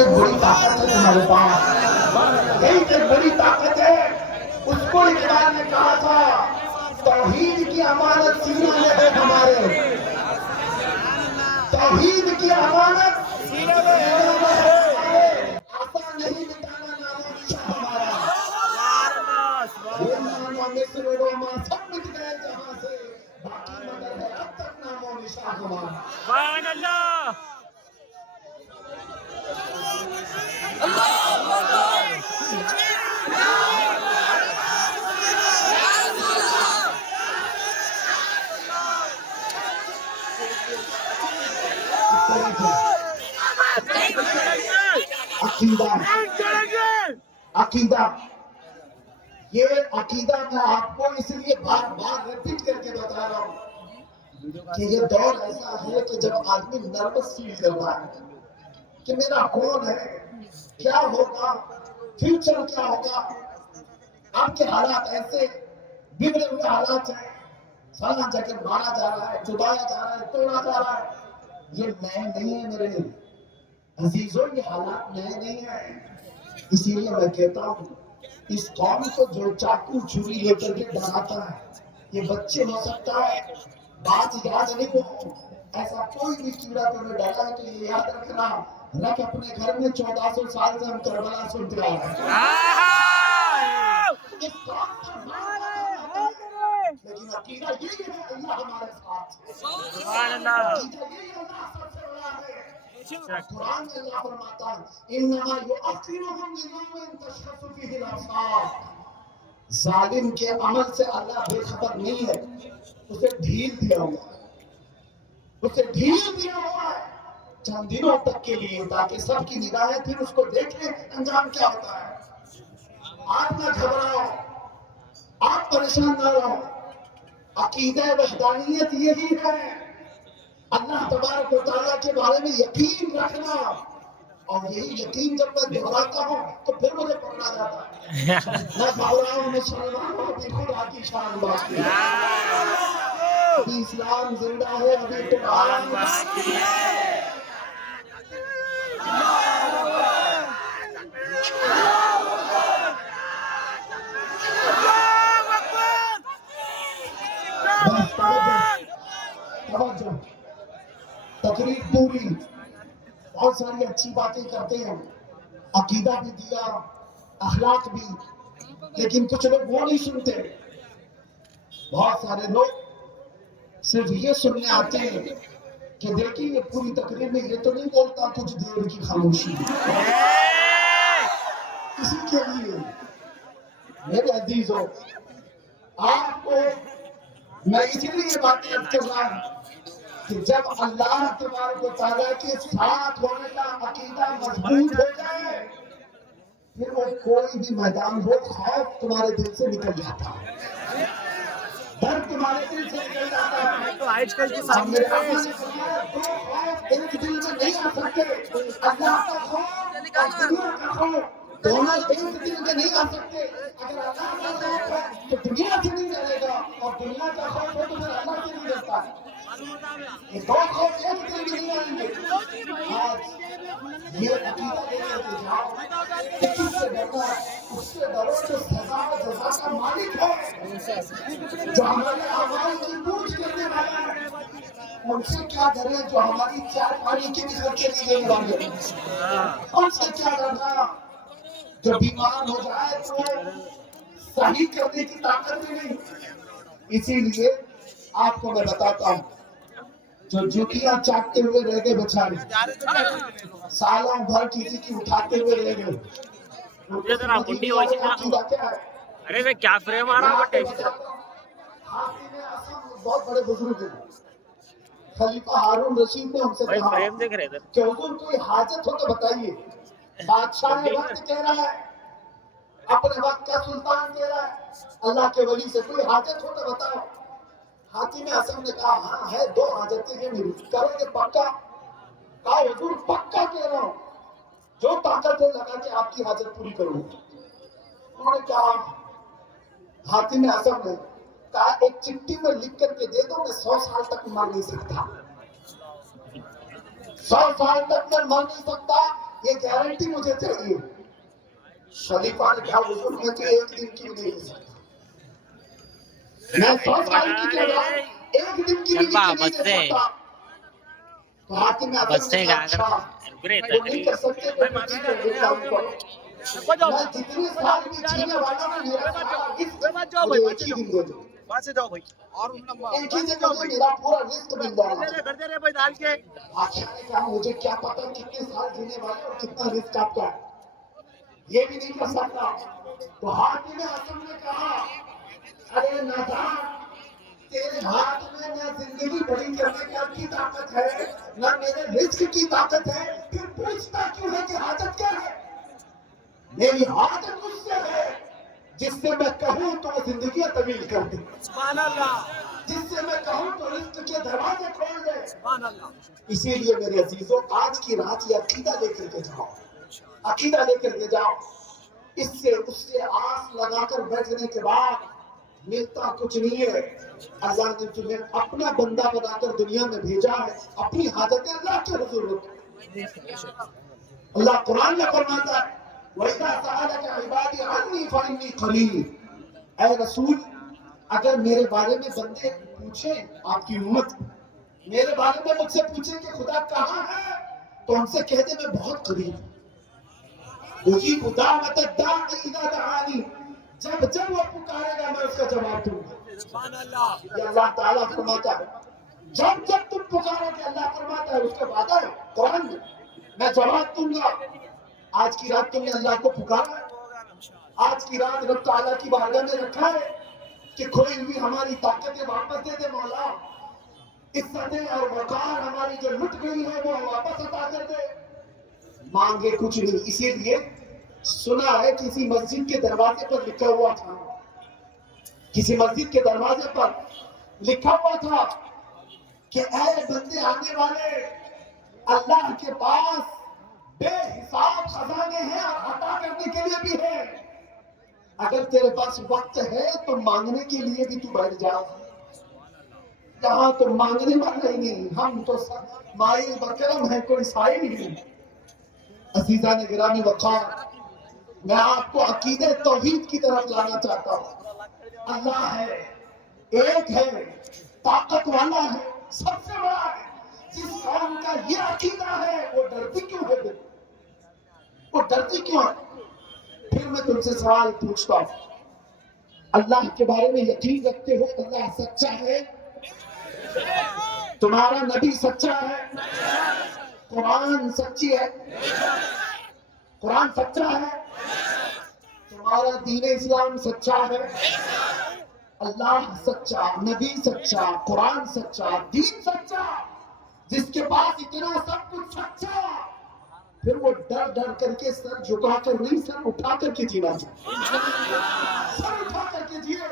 ایک بڑی طاقت ہے تمہارے پاس، یہی ایک بڑی طاقت ہے. اس کو اقبال نے کہا تھا توحید کی امانت سینہ میں ہے ہمارے، توحید کی امانت سینہ میں ہے ہمارے، آسان نہیں مٹانا نام و نشان ہمارا. یہ نام و مصر و روما سب مٹ گئے جہاں سے، باقی مگر ہے اب تک نام و نشان ہمارا. سبحان اللہ. عقیدہ یہ عقیدہ میں آپ کو اس لیے بار بار ریپیٹ کر کے بتا رہا ہوں کہ یہ دور ایسا ہے کہ جب آدمی نروس فیل کر رہا ہے کہ میرا کون ہے، کیا ہوگا، فیوچر کیا ہوگا. آپ کے حالات ایسے بگڑے ہوئے حالات ہیں، فلاں جگہ مارا جا رہا ہے، چبایا جا رہا ہے، توڑا جا رہا ہے. یہ نئے نہیں ہے میرے عزیزوں، یہ حالات نئے نہیں ہیں. اسی لیے میں کہتا ہوں اس قوم کو جو چاقو چھری لے کر کے ڈراتا ہے، یہ بچے ہو سکتا ہے بات یاد نہیں ہو، ایسا کوئی بھی کیڑا تمہیں ڈالا ہے تو یہ یاد رکھنا، رکھ اپنے گھر میں 1400 سال سے ہم کربلا سنتے آ رہے ہیں. اس قوم پر لیکن عقیدہ یہی ہے اللہ ہمارے ساتھ، سبحان اللہ. عقیدہ یہی اللہ سب سے بڑا ہے. قرآن میں اللہ فرماتا ہے انما یؤخرهم لیوم تشخص فیہ الابصار. ظالم کے عمل سے اللہ بے خبر نہیں ہے، اسے ڈھیل دیا ہوا ہے، اسے ڈھیل دیا ہوا ہے چند دنوں تک کے لیے، تاکہ سب کی نگاہیں پھر اس کو دیکھیں انجام کیا ہوتا ہے. آپ نہ گھبراؤ، آپ پریشان نہ رہو. عقیدہ وحدانیت یہی ہے، اللہ تبارک و تعالیٰ کے بارے میں یقین رکھنا. اور یہی یقین جب میں دہراتا ہوں تو پھر مجھے پکڑا جاتا ہے. میں گھبراؤں مسلمانوں کی خدا کی شان باقی ہے، ابھی اسلام زندہ ہے، ابھی قرآن باقی ہے. بس توجہ، تقریر پوری، بہت ساری اچھی باتیں کرتے ہیں، عقیدہ بھی دیا، اخلاق بھی، لیکن کچھ لوگ وہ نہیں سنتے. بہت سارے لوگ صرف یہ سننے آتے ہیں کہ دیکھیں یہ پوری تقریر میں یہ تو نہیں بولتا کچھ دیر کی خاموشی. اسی کے لیے میرے عزیزوں آپ کو میں اس لیے یہ باتیں کر رہا ہوں کہ جب اللہ تبارک و تعالیٰ کے ساتھ ہونے کا عقیدہ مضبوط ہو جائے پھر وہ کوئی بھی میدان ہو، خوف تمہارے دل سے نکل جاتا ہے، ڈر تمہارے دل سے نکل جاتا ہے. اب میرے آقا نے فرمایا دو خوف ایک دل میں نہیں آ سکتے، اللہ کا خوف اور دنیا کا خوف دونوں ایک دل میں نہیں آ سکتے. اگر اللہ کا خوف ہے تو دنیا سے نہیں ڈرے گا، اور دنیا کا خوف ہے تو پھر اللہ سے نہیں ڈرتا ہے. یہ دو خوف ایک دل میں نہیں آئیں گے. آج یہ عقیدہ لے کر کے جاؤ کہ کس سے ڈرنا ہے، اس سے ڈرو جو سزا و جزا کا مالک ہے، جو ہمارے اعمال کی پوچھ کرنے والا ہے. ان سے کیا ڈرے جو ہماری چائے پانی کے بھی خرچے نہیں دینے والے ہیں. ان سے کیا ڈرنا جو بیمار ہو جائے تو صحیح کرنے کی طاقت بھی نہیں. اسی لیے آپ کو میں بتاتا ہوں جو جوتیاں چاٹتے ہوئے رہ گئے بیچارے، سالوں بھر کسی کی اٹھاتے ہوئے رہ گئے، عقیدہ کیا ہے؟ ارے میں کیا فریم آ رہا ہے. حاتم اصم بہت بڑے بزرگ ہیں، خلیفہ ہارون رشید نے ہم سے کہا فریم دیکھ رہے ادھر. کہ حضور کوئی حاجت ہو تو بتائیے. بادشاہ وقت کہہ رہا ہے، اپنے وقت کا سلطان کہہ رہا ہے، اللہ کے ولی سے کوئی حاجت ہو تو بتاؤ. حاتم اصم نے کہا ہاں ہے، دو حاجتیں ہیں میری، کرو گے پکا؟ کہا حضور پکا کہہ رہا ہوں، جو طاقت ہے لگا کے آپ کی حاجت پوری کروں. انہوں نے کہا حاتم اصم نے کہا ایک چٹھی میں لکھ کر کے دے دو، میں 100 سال تک مر نہیں سکتا، 100 سال تک میں مر نہیں سکتا، یہ گارنٹی مجھے چاہیے. خلیفہ نے کہا حضور میں تو ایک دن کی نہیں دے سکتا, میں 100 سال کی جگہ ایک دن کی بھی نہیں دے سکتا. تو حاتم اعظم نے کہا اچھا وہ نہیں کر سکتے تو مجھے ایک کام کرو, میں جتنے سال بھی جینے والا ہوں میرا سارا رزق مجھے ایک ہی دن دے دو, ایک ہی دن مجھے میرا پورا رزق مل جائے. بادشاہ نے کہا مجھے کیا پتا کتنے سال جینے والے اور کتنا رزق آپ کا ہے, یہ بھی نہیں کر سکتا. تو حاتم اعظم نے کہا ارے نادان, تیرے ہاتھ میں نہ زندگی بڑی کرنے کی طاقت ہے نہ میرے رزق کی طاقت ہے, پھر پوچھتا کیوں ہے کہ حاجت کیا ہے؟ میری حاجت اس سے ہے جس سے میں کہوں تو وہ زندگی طویل کر دے, جس سے میں کہوں تو رزق کے دروازے کھول دے. اسی لیے میرے عزیزوں آج کی رات یہ عقیدہ لے کر کے جاؤ, عقیدہ لے کر کے جاؤ. اس سے آس لگا کر بیٹھنے کے بعد ملتا کچھ نہیں ہے. اللہ نے تمہیں اپنا بندہ بنا کر دنیا میں بھیجا ہے, اپنی حاجتیں اللہ کے حضور رکھو. اللہ قرآن میں فرماتا ہے وَإِذَا سَأَلَكَ عِبَادِي عَنِّي فَإِنِّي قَرِيبٌ, اے رسول اگر میرے بارے میں بندے پوچھیں, آپ کی امت میرے بارے میں مجھ سے پوچھیں کہ خدا کہاں ہے, تو ہم سے کہہ دے میں بہت قریب ہوں. اجیب دعوت الداعی اذا دعانی, جب جب وہ پکارے گا میں اس کا جواب دوں گا. یہ اللہ تعالیٰ فرماتا ہے جب جب تم پکارو گے, اللہ فرماتا ہے اس کا وعدہ ہے قرآن میں جواب دوں گا. آج کی رات تم نے اللہ کو پکارا ہے, آج کی رات رب تعالیٰ کی بارگاہ میں رکھا ہے کہ کھوئی ہوئی ہماری طاقتیں واپس دے دے مولا, عزتیں اور وقار ہماری جو لٹ گئی ہے وہ واپس عطا کر دے. مانگے کچھ نہیں. اسی لیے سنا ہے کسی مسجد کے دروازے پر لکھا ہوا تھا, کسی مسجد کے دروازے پر لکھا ہوا تھا کہ اے بندے آنے والے, اللہ کے پاس بے حساب خزانے ہیں اور عطا کرنے کے لیے بھی ہے. اگر تیرے پاس وقت ہے تو مانگنے کے لیے بھی تو بیٹھ جا. یہاں تو مانگنے والا ہی نہیں, ہم تو مائل بکرم ہیں, کوئی سائل ہی نہیں. عزیزان گرامی وقار, میں آپ کو عقیدہ توحید کی طرف لانا چاہتا ہوں. اللہ ہے, ایک ہے, طاقت والا ہے, سب سے بڑا ہے. جس قوم کا یہ عقیدہ ہے وہ ڈرتی کیوں ہے؟ وہ ڈرتی کیوں ہے؟ پھر میں تم سے سوال پوچھتا ہوں, اللہ کے بارے میں یقین رکھتے ہو اللہ سچا ہے؟ تمہارا نبی سچا ہے؟ قرآن سچی ہے؟ قرآن سچا ہے؟ تمہارا دین اسلام سچا ہے؟ اللہ سچا, نبی سچا, قرآن سچا, دین سچا. جس کے پاس اتنا سب کچھ سچا, پھر وہ ڈر ڈر کر کے سر جھکا کر نہیں, سر اٹھا کر کے جینا چاہیے, سر اٹھا کر کے جیے.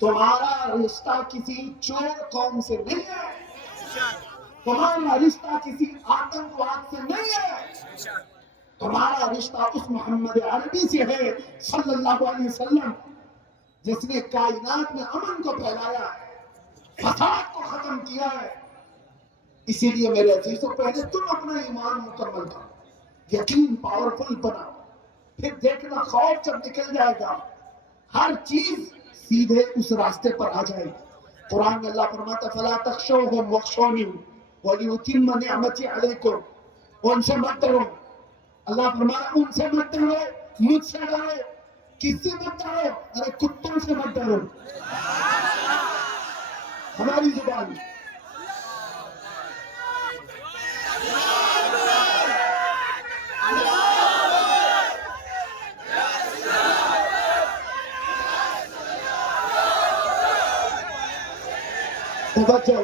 تمہارا رشتہ کسی چور قوم سے نہیں ہے, تمہارا رشتہ کسی آتنکواد سے نہیں ہے, تمہارا رشتہ اس محمد عربی سے ہے صلی اللہ علیہ وسلم جس نے کائنات میں امن کو پھیلایا, فساد کو ختم کیا ہے. اسی لیے میرے عزیزوں پہلے تم اپنا ایمان مکمل کرو, یقین پاورفل بنا, پھر دیکھنا خوف جب نکل جائے گا ہر چیز سیدھے اس راستے پر آ جائے گی. قرآن میں اللہ فرماتا فلا تخشوهم واخشوني ولأتم نعمتي عليكم, ان سے مت ڈرو. اللہ فرمایا ان سے مت ڈرو, مجھ سے ڈرو. کس سے مت ڈرو؟ ارے کتوں سے مت ڈرو. ہماری زبان توجہ